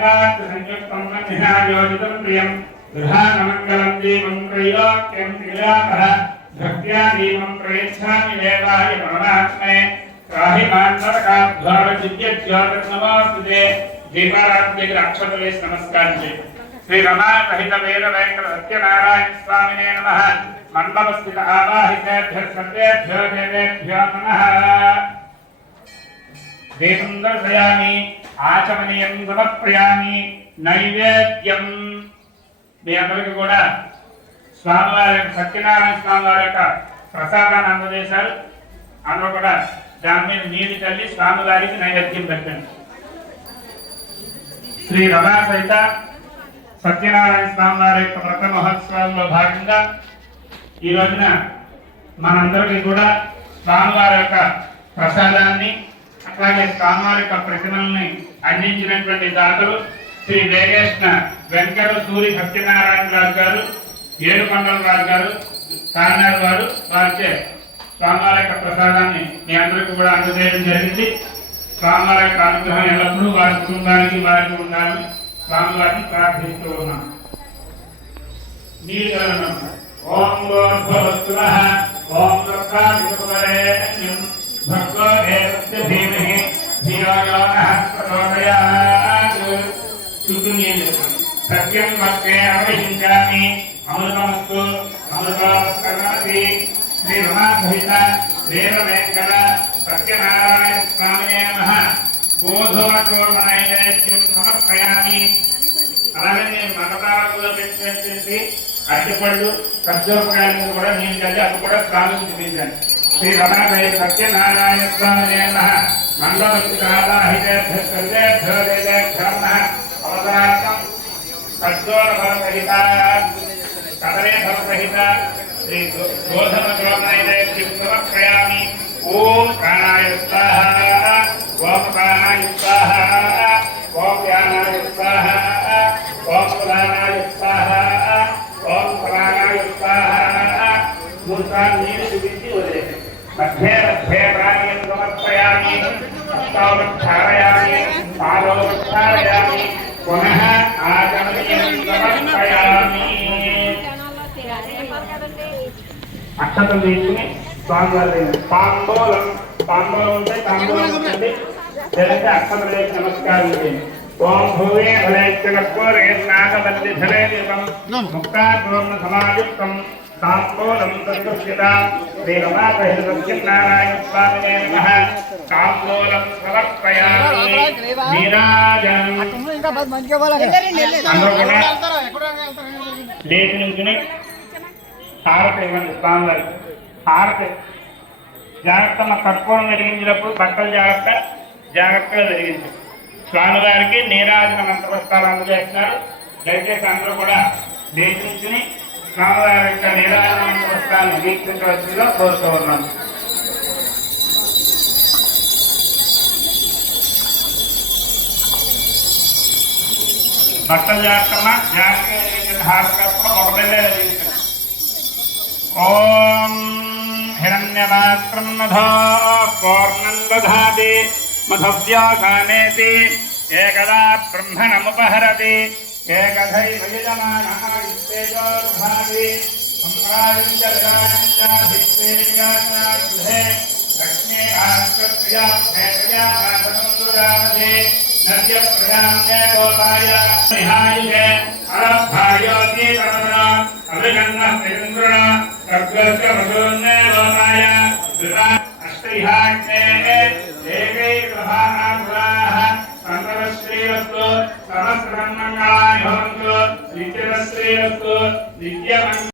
संयुक्तं संध्यायोजितं प्रियं गृहानमङ्गलं दीपं त्रैलोक्यं त्रिलोकः भक्त्या दीपं प्रयच्छामि देवाय परमात्मने त्राहि मान्नरकाध्वारजिज्ञज्योतिर्नमोऽस्तुते दीपारात्रिक अक्षतले नमस्कार श्री रमा सहित वेद वेंकट सत्यनारायण स्वामिने नमः मंडपस्थित आवाहितेभ्यः सर्वेभ्यो देवेभ्यो नमः दीपं दर्शयामि आचमनीयं समर्पयामि नैवेद्यं మీ అందరికీ కూడా స్వామివారి సత్యనారాయణ స్వామి వారి యొక్క ప్రసాదాన్ని అందజేశారు. అందరూ కూడా దాని మీద నీరు చల్లి స్వామివారికి నైవేద్యం పెట్టండి. శ్రీ రమా సహిత సత్యనారాయణ స్వామి వారి యొక్క వ్రత మహోత్సవాల్లో భాగంగా ఈ రోజున మనందరికీ కూడా స్వామివారి యొక్క ప్రసాదాన్ని అట్లాగే స్వామివారి యొక్క ప్రతిమల్ని అందించినటువంటి దాతలు శ్రీ వేగేష్ణ వెంకట సూరి సత్యనారాయణ రాజు గారు, ఏడుకొండల రాజు గారు, కాకినాడ వారు వారిచే స్వామివారి యొక్క ప్రసాదాన్ని మీ అందరికీ కూడా అందజేయడం జరిగింది. స్వామివారి యొక్క అనుగ్రహం ఎల్లప్పుడూ వారి కుటుంబానికి వారికి ఉండాలని స్వామివారిని ప్రార్థిస్తూ ఉన్నాం. ఓం భూర్భువస్సువః ఓం తత్సవితుర్వరేణ్యం భర్గో దేవస్య ధీమహి ధియో యో నః ప్రచోదయాత్. సత్యం వక్తే అవహించామి అమృతమస్తు అమృతమస్కరణమసి. శ్రీ రమా సహిత వేద వెంకట సత్యనారాయణ స్వామినే నమః. గోధుమచూర్ణనైవేద్యం సమర్పయామి. అలాగే నేను మతదారులు పెట్టినటువంటి అరటిపళ్ళు ఖర్జూరకాయలను కూడా నేను చల్లి అది కూడా స్వామికి చూపించాను. శ్రీ రమా సహిత సత్యనారాయణ స్వామినే నమః. మండపస్थित आवाहितेभ्यः सर्वेभ्यो देवेभ्यो नमः. అవసరార్థం ఖర్జూర ఫలసహిత కదలే ఫలసహిత శ్రీ గోధుమచూర్ణనైవేద్యం సమర్పయామి. ఓం ప్రాణాయ స్వాహ, ఓం ప్రాణాయ స్వాహ, ఓం ధ్యానాయ స్వాహ, ఓం ప్రధానాయ స్వాహ, ఓం ప్రాణాయ స్వాహ. మూర్తాన్ని నీరు చూపించి వదిలేసి మధ్యే మధ్యే ప్రాణీయం సమర్పయామి. హస్తావక్షారయామి, పాదోక్షారయామి, పునః ఆచమనీయం సమర్పయామి. అక్షతలు తీసుకుని స్వామివారి తాంబూలం ఉంటే తాంబూలం ఉంటుంది, లేదంటే అక్షతలు వేసి నమస్కారం చేయండి. ఓం భూవే ఫలైత్యకర్పూరే నాగవల్లి ధరే దీపం ముక్తాపూర్ణ సమాయుక్తం తాంబూలం సందృశ్యతాం. శ్రీ రమా సహిత సత్యనారాయణ స్వామినే నమః. తాంబూలం సమర్పయామి. నీరాజనం లేచి నుంచుని హారతి ఇవ్వండి స్వామివారికి. హారతి జాగ్రత్త. మా కర్పూరం వెలిగించినప్పుడు బట్టలు జాగ్రత్తగా వెలిగించు. స్వామివారికి నీరాజన మంత్రపుష్పాలు అందజేస్తున్నారు. దయచేసి అందరూ కూడా లేచి నుంచుని స్వామివారి యొక్క నీరాజన మంత్రపుష్పాలను వీక్షించవలసిందిగా కోరుతూ ఉన్నాను. భక్తుల జాగ్రత్తమా జాగ్రత్తగా హారకర్పూరం ఒక బెల్లే వెలిగించండి. ఓం హిరణ్యపాత్రం మధో పూర్ణం దధాతి మధవ్యాసానేతి ఏకదా బ్రహ్మణముపహరతి ఏకధైవ యజమానః విత్తేజోర్భాతి సంప్రావించే లక్ష్మీ ఆస్త్రప్రియా భేదయామాసమురామదే నద్య ప్రయామ్యే గోపాయ నిహాయిషే అరభాయోతి తమన అభిగన్న ఇంద్రణ కర్గస్య మధున్నే గోపాయ విరా అష్టైహాగ్నే ఏకై గ్రహానాగులాః సంతరశ్రీవస్తు సమస్త బ్రహ్మంగాని భవంతు నిత్యశ్రీవస్తు నిత్యం.